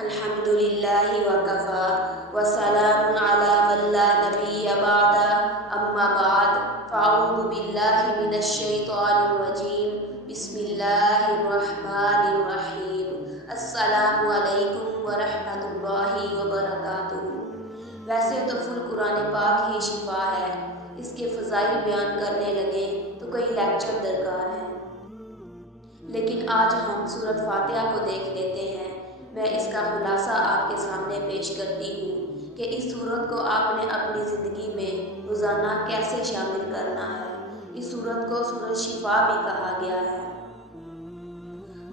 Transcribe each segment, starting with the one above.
अल्हम्दुलिल्लाहि वकफ़ा वस्सलामुन अला मन ला नबिय्य बअदा अम्मा बाद फ़अऊज़ु बिल्लाहि मिनश शैतानिर रजीम बिस्मिल्लाहिर रहमानिर रहीम अस्सलामु अलैकुम व रहमतुल्लाहि व बरकातुहू। वैसे तो फुल कुरान पाक ही शिफा है, इसके फ़ज़ाइल बयान करने लगे तो कई लेक्चर दरकार हैं, लेकिन आज हम सूरत फातिहा को देख लेते हैं। मैं इसका खुलासा आपके सामने पेश करती हूँ कि इस सूरत को आपने अपनी ज़िंदगी में रोज़ाना कैसे शामिल करना है। इस सूरत को सूरत शिफा भी कहा गया है,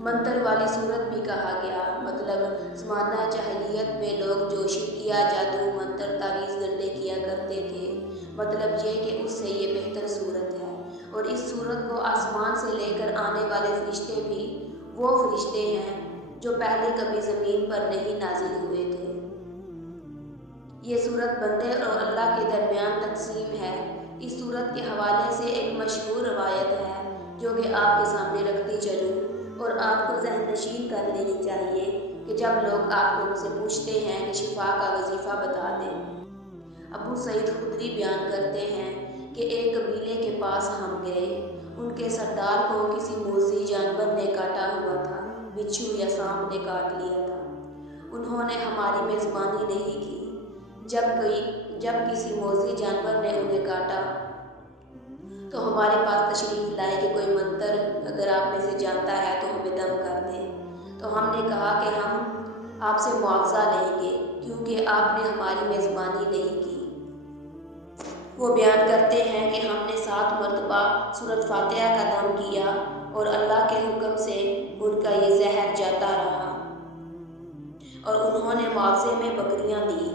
मंतर वाली सूरत भी कहा गया। मतलब ज़माना जahiliyyat में लोग जो शिरकिया जादू मंतर तावीज़ गंडे किया करते थे, मतलब ये कि उससे ये बेहतर सूरत है। और इस सूरत को आसमान से लेकर आने वाले फरिश्ते भी वो फरिश्ते हैं जो पहले कभी ज़मीन पर नहीं नाजिल हुए थे। ये सूरत बंदे और अल्लाह के दरमियान तकसीम है। इस सूरत के हवाले से एक मशहूर रवायत है जो कि आपके सामने रखती चलूँ और आपको ज़हन नशीन कर लेनी चाहिए कि जब लोग आपको मुझसे पूछते हैं कि शिफा का वजीफ़ा बता दें। अबू सईद खुदरी बयान करते हैं कि एक कबीले के पास हम गए। उनके सरदार को किसी मोज़ी जानवर ने काटा हुआ था, बिच्छू या सांप ने काट लिया था। उन्होंने हमारी मेज़बानी नहीं की। जब किसी मोज़ी जानवर ने उन्हें काटा तो हमारे पास तशरीफ़ लाए कि कोई मंतर अगर आप में से जानता है तो हमें दम कर दे। तो हमने कहा कि हम आपसे मुआवज़ा लेंगे क्योंकि आपने हमारी मेज़बानी नहीं की। वो बयान करते हैं कि हमने 7 मरतबा सूरत फातिहा का दम किया और अल्लाह के हुक्म से उनका ये जहर जाता रहा और उन्होंने मुआवजे में बकरियां दी।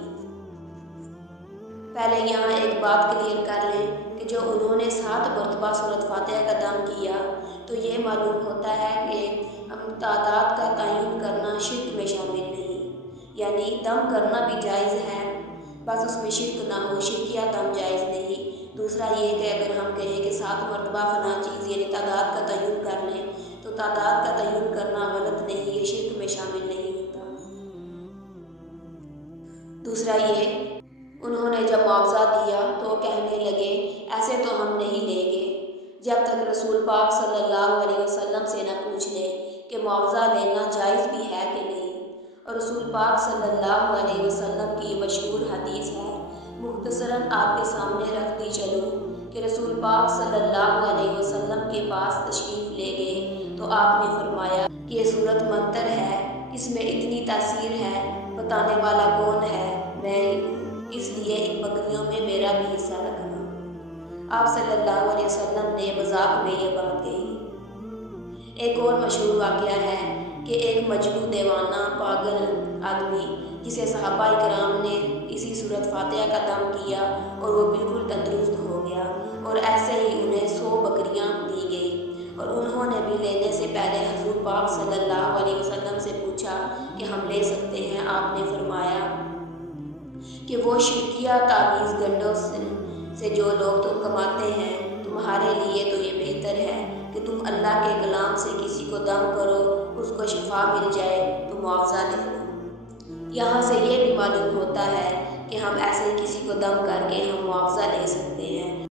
पहले यहाँ एक बात क्लियर कर लें कि जो उन्होंने 7 मरतबा सूरत फातिहा का दम किया तो ये मालूम होता है कि हम तादाद का तयन करना शिर्क में शामिल नहीं, यानी दम करना भी जायज़ है, बस उसमें शिर्क ना हो, शिरकिया दम जायज़ नहीं। दूसरा ये कि अगर हम कहें कि 7 मरतबा फला चीज़ यानी तादाद का तयन कर लें तो तादाद का तयन करना गलत नहीं, ये शिर्क में शामिल नहीं होता। दूसरा ये, उन्होंने जब मुआवजा दिया तो कहने लगे ऐसे तो हम नहीं लेंगे जब तक रसूल पाक सल्लल्लाहु अलैहि वसल्लम से न पूछ लें कि मुआवजा लेना जायज़ भी है कि नहीं। और रसूल पाक सल्लल्लाहु अलैहि वसल्लम की मशहूर हदीस है, मुख्तसरन आपके सामने रखती चलूँ कि रसूल पाक सल्लल्लाहु अलैहि वसल्लम के पास तशरीफ़ ले गए तो आपने फरमाया कि ये सूरत मंतर है, इसमें इतनी तासीर है, बताने वाला कौन है? मैं ही हूँ, इसलिए इन बकरियों में मेरा भी हिस्सा रखना। आप सल्लल्लाहु अलैहि वसल्लम ने मजाक में ये बात कही। एक और मशहूर वाक़या है कि एक मजनू दीवाना पागल आदमी जिसे सहाबा इकराम ने इसी सूरत फातिहा का दम किया और वो बिल्कुल तंदुरुस्त हो गया और ऐसे ही उन्हें 100 बकरियां दी गई। और उन्होंने भी लेने से पहले हज़ूर पाक सल्लल्लाहु अलैहि वसल्लम से पूछा कि हम ले सकते हैं। आपने फरमाया कि वो शिरकिया तावीज़ गंडों से जो लोग तुम कमाते हैं, तुम्हारे लिए तो ये बेहतर है कि तुम अल्लाह के कलाम से किसी को दम करो, उसको शिफा मिल जाए तो मुआवजा ले लो। यहाँ से ये भी मालूम होता है कि हम ऐसे किसी को दम करके हम मुआवजा ले सकते हैं।